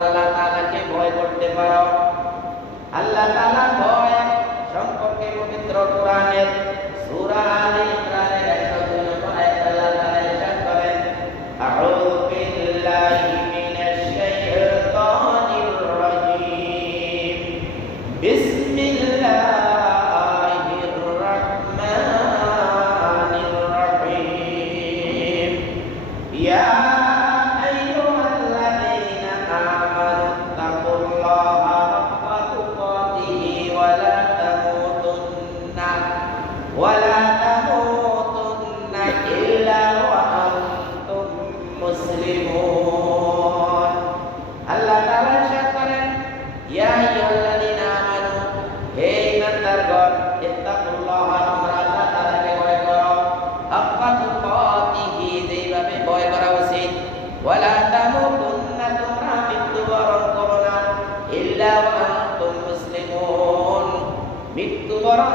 আল্লাহ তাআলাকে ভয় করতে পারো। আল্লাহ তাআলা ভয়, সম্পর্কে পবিত্র কোরআনের সূরা আলে ইমরানের 102 নম্বর আয়াতে আল্লাহ তাআলা ইরশাদ করেন, আউযু বিল্লাহি রাহমানির তামুতুন্না ইল্লা ওয়া আনতুম মুসলিমুন আল্লাহ তাআলা ইরশাদ করেন, ইয়া আইয়ুহাল্লাযীনা আমানু, হে ঈমানদারগণ ইত্তাকুল্লাহা, তোমরা আল্লাহ তাআলাকে ভয় করো। হাক্কা তুকাতিহি যেইভাবে ভয় করা উচিত। ওয়ালা তামুতুন্না, তোমরা মৃত্যুবরণ করো না, ইল্লা ওয়া আনতুম মুসলিমুন মৃত্যুবরণ